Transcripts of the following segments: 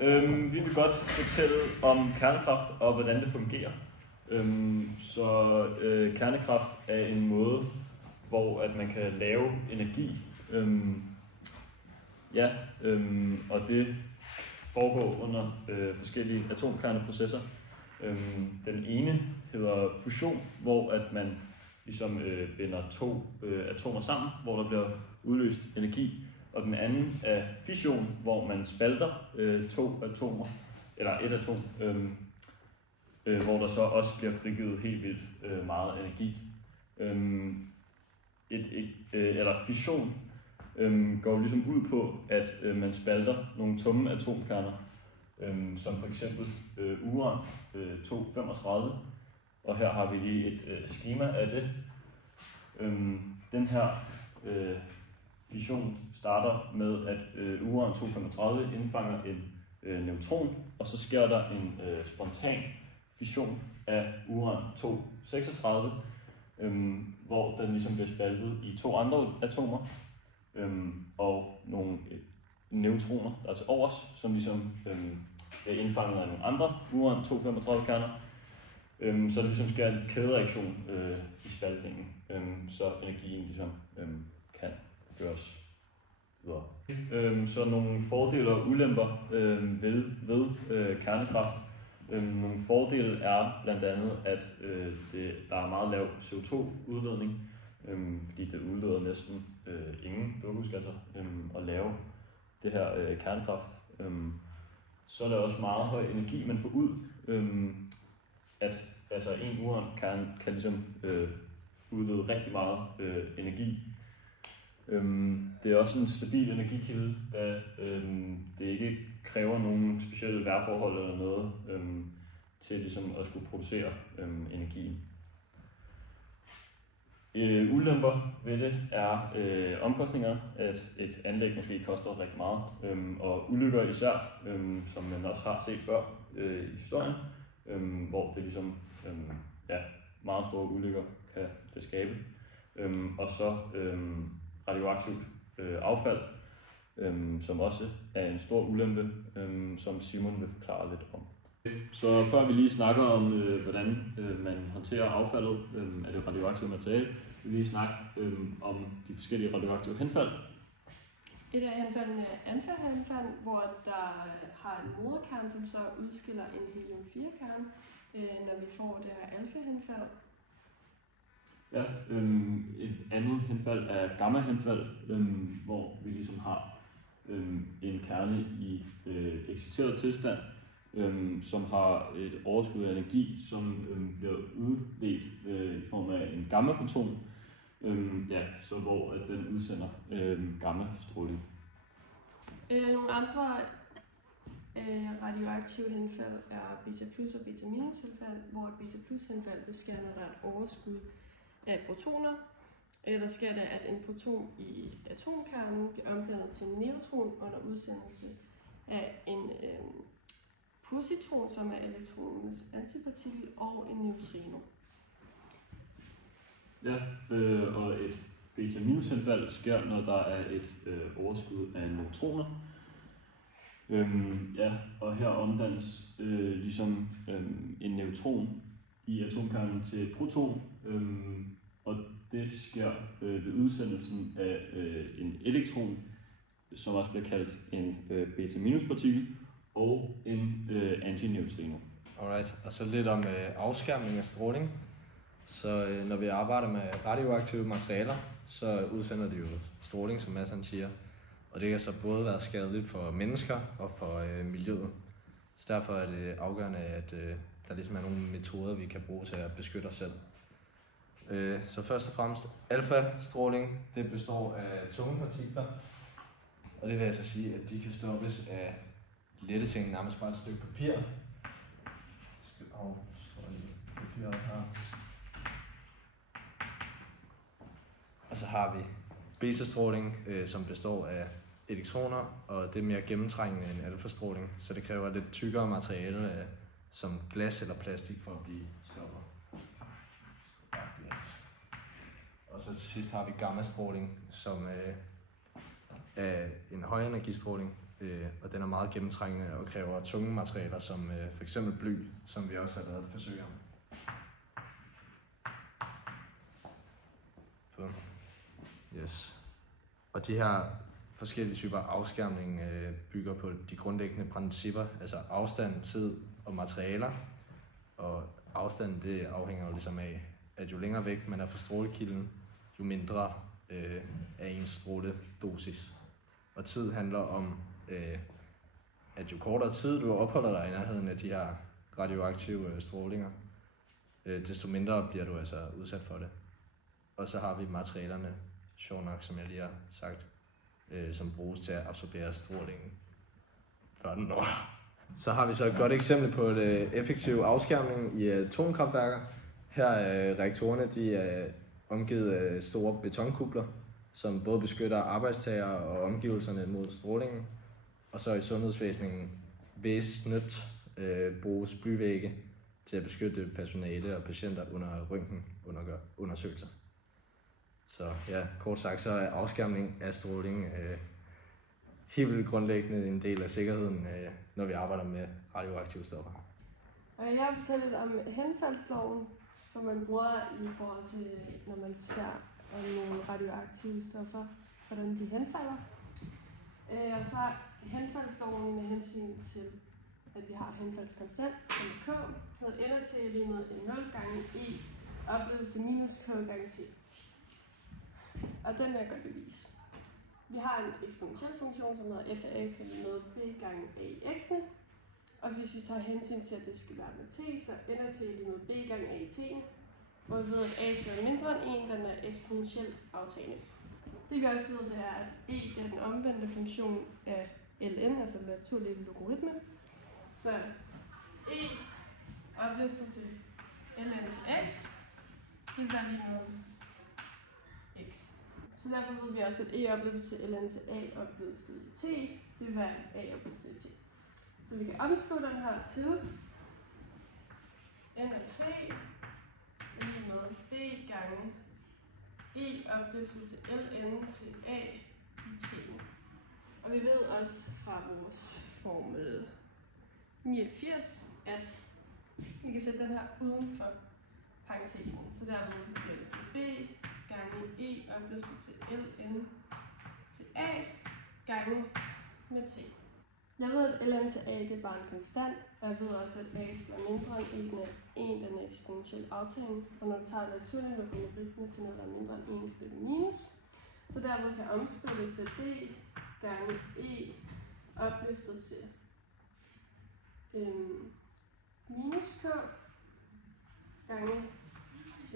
Vi vil godt fortælle om kernekraft og hvordan det fungerer. Kernekraft er en måde, hvor at man kan lave energi. Og det foregår under forskellige atomkerneprocesser. Den ene hedder fusion, hvor at man ligesom binder to atomer sammen, hvor der bliver udløst energi. Og den anden er fission, hvor man spalter to atomer, eller et atom, hvor der så også bliver frigivet helt vildt meget energi. Fission går ligesom ud på, at man spalter nogle tomme atomkerner, som for eksempel uran 235. Og her har vi lige et skema af det. Den her fission starter med, at uran 235 indfanger en neutron, og så sker der en spontan fission af uran 236, hvor den ligesom bliver spaltet i to andre atomer, og nogle neutroner, der er til overs, som ligesom er indfanget af nogle andre uran 235 kerner. Så det ligesom sker en kædereaktion i spaltningen, så energien ligesom kan føres videre. Så nogle fordele og ulemper ved kernekraft. Nogle fordele er blandt andet, at der er meget lav CO2-udledning, fordi det udleder næsten ingen drivhusgasser at lave det her kernekraft. Så er der også meget høj energi, man får ud. At altså en uran kan ligesom udlede rigtig meget energi. Det er også en stabil energikilde, da det ikke kræver nogen specielle vejrforhold eller noget til ligesom at skulle producere energien. Ulemper ved det er omkostninger, at et anlæg måske koster rigtig meget, og ulykker især, som man også har set før i historien, hvor det ligesom meget store ulykker kan det skabe. Og så radioaktivt affald, som også er en stor ulempe, som Simon vil forklare lidt om. Så før vi lige snakker om, hvordan man håndterer affaldet af det radioaktive materiale, vil vi lige snakke om de forskellige radioaktive henfald. Et af henfaldene er alfa-henfald, hvor der har en moderkerne, som så udskiller en helium-4-kerne, når vi får det her alfa-henfald. Ja, et andet henfald er gamma-henfald, hvor vi ligesom har en kerne i exciteret tilstand, som har et overskud af energi, som bliver udledt i form af en gamma-foton, så hvor at den udsender gamma-stråling. Nogle andre radioaktive henfald er beta plus og beta minus henfald, hvor beta plus henfald det sker, når der er et overskud af protoner. Der sker det, at en proton i atomkernen bliver omdannet til en neutron under udsendelse af en positron, som er elektronens antipartikel, og en neutrino. Ja, og et beta-minus-henfald sker, når der er et overskud af neutroner. Og her omdannes ligesom en neutron i atomkernen til et proton, og det sker ved udsendelsen af en elektron, som også bliver kaldt en beta-minus-partikel, og en antineutrino. Alright, og så lidt om afskærmning af stråling. Så når vi arbejder med radioaktive materialer, så udsender det jo stråling, som Mads siger. Og det kan så både være skadeligt for mennesker og for miljøet. Så derfor er det afgørende, at der ligesom er nogle metoder, vi kan bruge til at beskytte os selv. Så først og fremmest, alfa-stråling, det består af tunge partikler. Og det vil altså sige, at de kan stoppes af lette ting, nærmest bare et stykke papir. Og så har vi beta-stråling, som består af elektroner, og det er mere gennemtrængende end alfa-stråling, så det kræver lidt tykkere materiale, som glas eller plastik, for at blive stoppet. Og så til sidst har vi gamma-stråling, som er en højenergistråling, og den er meget gennemtrængende og kræver tunge materialer som f.eks. bly, som vi også har lavet et forsøg om. Yes. Og de her forskellige typer afskærmning bygger på de grundlæggende principper, altså afstand, tid og materialer. Og afstanden, det afhænger jo ligesom af, at jo længere væk man er fra strålekilden, jo mindre er ens stråledosis. Og tid handler om, at jo kortere tid du opholder dig i nærheden af de her radioaktive strålinger, desto mindre bliver du altså udsat for det. Og så har vi materialerne, sjovt nok, som jeg lige har sagt, som bruges til at absorbere strålingen før den når. Så har vi så et godt eksempel på et effektiv afskærmning i atomkraftværker. Her er reaktorerne, de er omgivet af store betonkubler, som både beskytter arbejdstagere og omgivelserne mod strålingen. Og så i sundhedsvæsenet bruges blyvægge til at beskytte personale og patienter under røntgenundersøgelser. Så ja, kort sagt, så er afskærmning af stråling helt vildt grundlæggende en del af sikkerheden, når vi arbejder med radioaktive stoffer. Og jeg har fortalt lidt om henfaldsloven, som man bruger i forhold til, når man ser nogle radioaktive stoffer, hvordan de henfalder. Og så henfaldsloven med hensyn til, at vi har henfaldskonstant, som er K, hedder ender til lige med en 0 gange I, oplevet til minus K gange T. Og den vil jeg godt bevise. Vi har en eksponentiel funktion, som hedder f af x, som er med b gange a i x'ene. Og hvis vi tager hensyn til, at det skal være med t, så ender til lige med b gange a i t'ene, hvor vi ved, at a skal være mindre end 1, den er eksponentielt aftagende. Det vi også ved, det er, at e det er den omvendte funktion af ln, altså den naturlige logaritme. Så e opløftet til ln til x, det vil være lige med x. Så derfor ved vi også, at e opløftet til ln til a opløftet i t, det vil være a opløftet i t. Så vi kan omskrive den her til n af t lige med b gange e opløftet til ln til a i t. Og vi ved også fra vores formel 89, at vi kan sætte den her uden for parentesen. Så derved bliver det til b gange e opløftet til ln til a gange med t. Jeg ved, at ln til a det er bare en konstant, og jeg ved også, at a skal være mindre end 1, den er eksponentielt aftagende. Og når du tager naturlig logaritme til noget, der er mindre end 1, så bliver det minus. Så derved kan jeg omskrive det til b gange e opløftet til minus k gange t.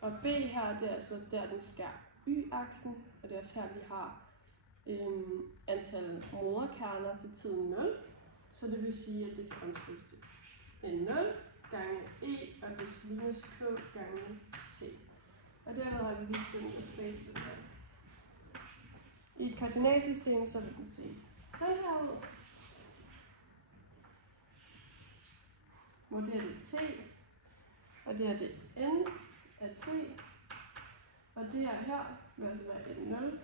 Og b her, det er altså der, den skærer y-aksen, og det er også her, vi har antal moderkerner til tiden 0. Så det vil sige, at det kan omskrives til 0 gange e og det er minus k gange t. Og dermed har vi vist den der space. I et koordinatsystem, så vil den se sådan her ud. Hvor det er det t, og det er det n af t, og det her vil altså være n0.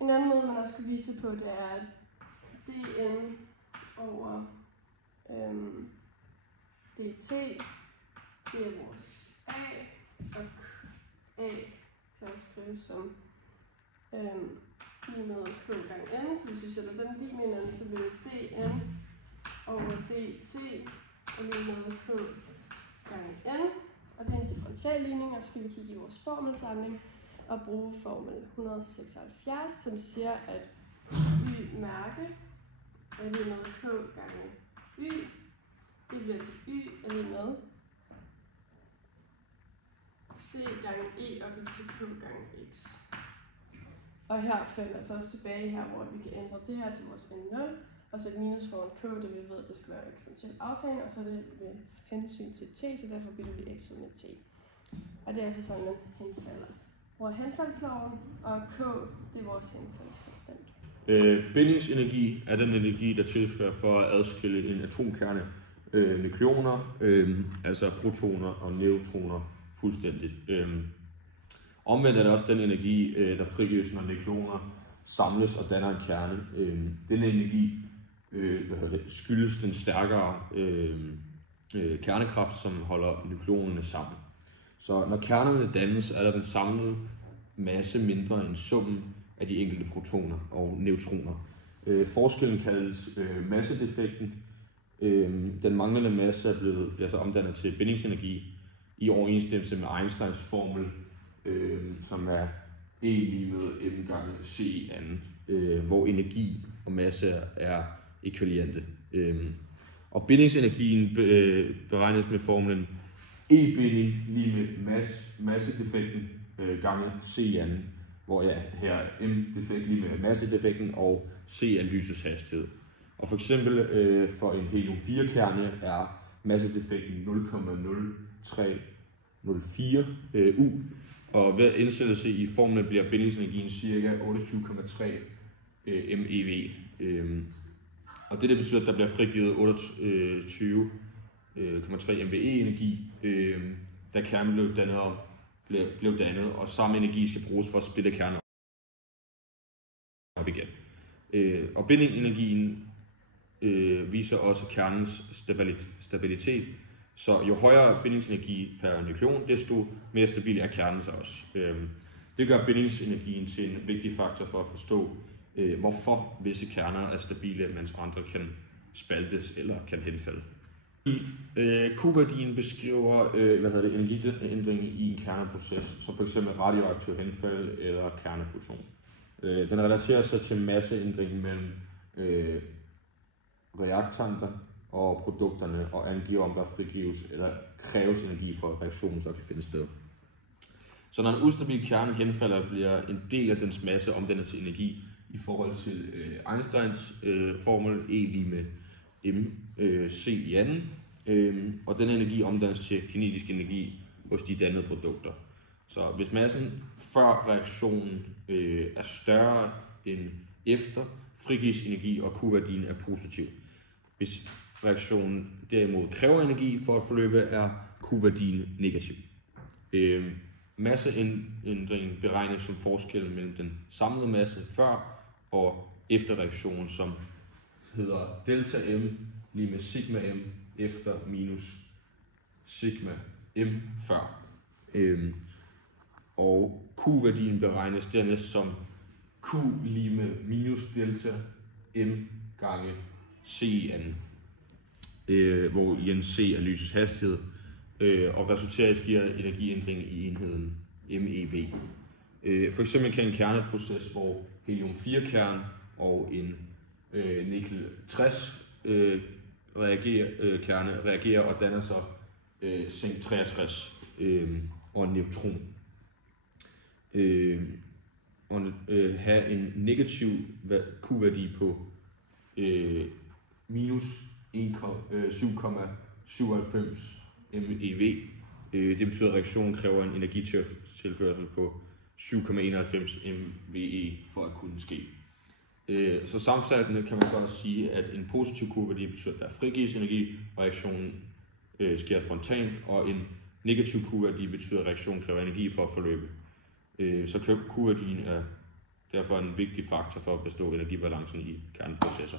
En anden måde, man også kan vise på, det er, at dn over dt, det er vores a, og a kan også skrives som lige med k gange n, så hvis vi sætter dem lige med hinanden, så bliver det dn over dt, og lige med k gange n, og det er en differentialligning, og så skal vi kigge i vores formelsamling og bruge formel 176, som siger, at y-mærke er lige med k gange y, det bliver til y er lige med c gange e og til k gange x. Og her falder så også tilbage her, hvor vi kan ændre det her til vores n0, og så et minus foran k, det vi ved, at det skal være eksponentielt aftagende, og så er det med hensyn til t, så derfor bytter vi x ud med t. Og det er altså sådan, man henfalder. Hvor henfaldsloven og k, det er vores henfaldskonstant. Bindingsenergi er den energi, der tilfører for at adskille en atomkerne nukleoner, altså protoner og neutroner fuldstændigt. Omvendt er det også den energi, der frigives, når nukleoner samles og danner en kerne. Denne energi skyldes den stærkere kernekraft, som holder nukleonerne sammen. Så når kernerne dannes, er der den samlede masse mindre end summen af de enkelte protoner og neutroner. Forskellen kaldes massedefekten. Den manglende masse bliver så omdannet til bindingsenergi i overensstemmelse med Einsteins formel, som er E lig med m gange c i anden, hvor energi og masse er ækvivalente. Og bindingsenergien beregnes med formlen E-binding lige med massedefekten gange c i anden, hvor her er m-defekt lige med massedefekten, og c er lysets hastighed. Og for eksempel for en helium-4-kerne er massedefekten 0,0304 U, og ved indsættelse i formlen bliver bindingsenergien ca. 28,3 MeV. Og det betyder, at der bliver frigivet 28,3 MeV energi, da kernen blev dannet, og samme energi skal bruges for at splitte kernen op igen. Og bindingsenergien viser også kernens stabilitet, så jo højere bindingsenergi per nukleon, desto mere stabil er kernen så også. Det gør bindingsenergien til en vigtig faktor for at forstå, hvorfor visse kerner er stabile, mens andre kan spaltes eller kan henfalde. Q-værdien beskriver energiændring i en kerneproces, som f.eks. radioaktiv henfald eller kernefusion. Den relaterer sig til masseændringen mellem reaktanter og produkterne og angiver, om der frigives eller kræves energi for, at reaktionen så kan finde sted. Så når en ustabil kerne henfalder, bliver en del af dens masse omdannet til energi i forhold til Einsteins formel E lig med mc i anden, og den energi omdannes til kinetisk energi hos de dannede produkter. Så hvis massen før reaktionen er større end efter, frigives energi, og Q-værdien er positiv. Hvis reaktionen derimod kræver energi for at forløbe, er Q-værdien negativ. Masseændringen beregnes som forskellen mellem den samlede masse før og efter reaktionen, som hedder delta M lige med sigma M efter minus sigma M før. Og Q-værdien beregnes dernæst som Q lige med minus delta M gange C i anden, hvor igen C er lysets hastighed, og resultatet giver energiændring i enheden MeV. For eksempel kan en kerneproces, hvor helium-4-kerne og en nikkel-60 kerne reagerer og danner sig zink-63 og en neutron. Have en negativ Q-værdi på minus 7,97 MeV. Det betyder, at reaktionen kræver en energitilførsel på 7,91 MeV for at kunne ske. Så sammenfattende kan man så også sige, at en positiv Q-værdi betyder, at der frigives energi, og reaktionen sker spontant, og en negativ Q-værdi betyder, at reaktionen kræver energi for at forløbe. Så Q-værdien er derfor en vigtig faktor for at bestå energibalancen i kerneprocesser.